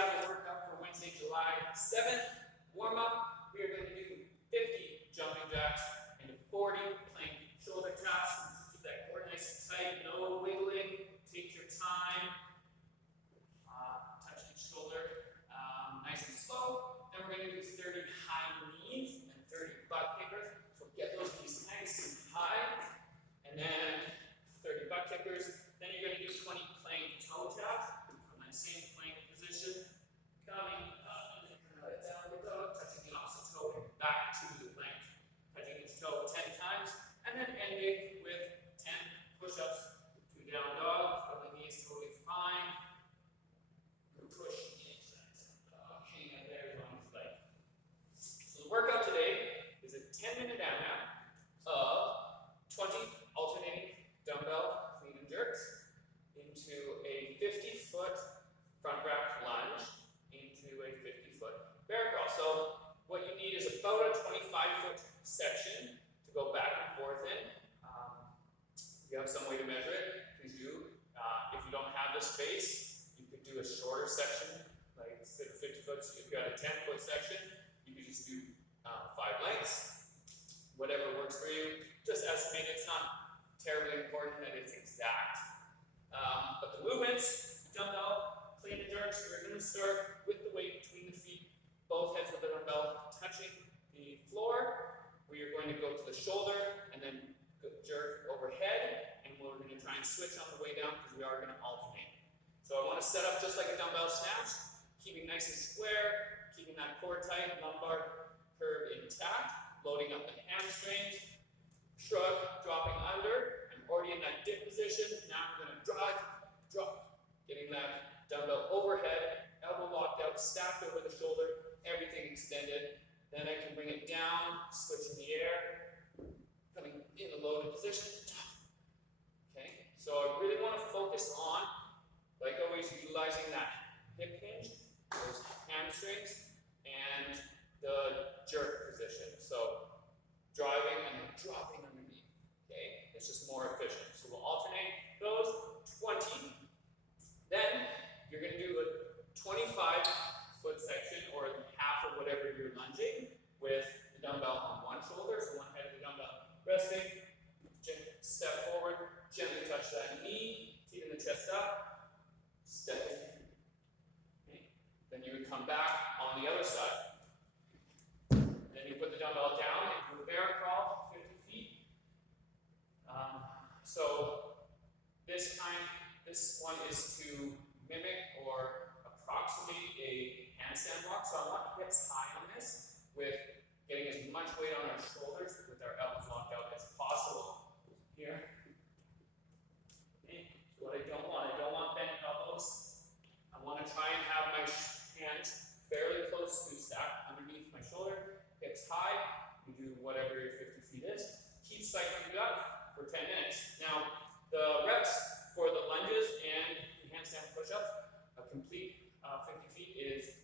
have a workout for Wednesday, July 7th. Warm up, we are going to do 50 jumping jacks and 40 plank shoulder taps. Keep that core nice and tight, no wiggling. Take your time. Touch each shoulder nice and slow. Then we're going to do 30 high knees and 30 butt kickers. So get those knees nice and high. And then 30 butt kickers. Then you're going to do 20 plank toe taps from that same plank position. Coming up and then down the toe, touching the opposite toe and back to the plank. Touching each toe 10 times. And then ending with 10 push-ups to down dog. From the knees totally fine. Push hang in there as long as you like. So the workout today is a 10-minute down nap of 20 alternating dumbbell clean and jerks into a 50-foot front rack lunge into a 50-foot bear crawl. So what you need is about a 25-foot section to go back and forth in. If you have some way to measure it, please do. If you don't have the space, you could do a shorter section, like instead of 50 foot. So if you had a 10-foot section, you could just do 5 lengths. Whatever works for you. Just estimate. It's not terribly important that it's exact. But the movements, dumbbell, clean and jerks, we're going to start with the weight between the feet, both heads of the dumbbell touching the floor. We are going to go to the shoulder and then jerk overhead, and we're going to try and switch on the way down because we are going to alternate. So I want to set up just like a dumbbell snatch, keeping nice and square, keeping that core tight, lumbar curve intact, loading up the hamstrings, shrug, dropping under. I'm already in that dip position. Now I'm going to drive, drop, getting that dumbbell overhead, elbow locked out, stacked over the shoulder, everything extended. Then I can bring it down, switch in the air, coming in a loaded position. Okay, so I really want to focus on, like always, utilizing that hip hinge, those hamstrings, and the jerk position. So driving and then dropping underneath. Okay, it's just more efficient. So we'll alternate those 20. Then you're going to do a 25-foot section, or half of whatever you're lunging, with the dumbbell on one shoulder, so one head of the dumbbell resting. Step forward, gently touch that knee, keeping the chest up, step in. Okay. Then you would come back on the other side. Then you put the dumbbell down into a bear crawl, 50 feet. So this one is to mimic or approximate a handstand walk. So I want hips high on this, with getting as much weight on our shoulders with our elbows locked out as possible. Here. Okay. So what I don't want bent elbows. I want to try and have my hands fairly close to stacked underneath my shoulder, hips high. You do whatever your 50 feet is. Keep cycling it up for 10 minutes. Now, the reps for the lunges and the handstand push-ups, a complete 50 feet is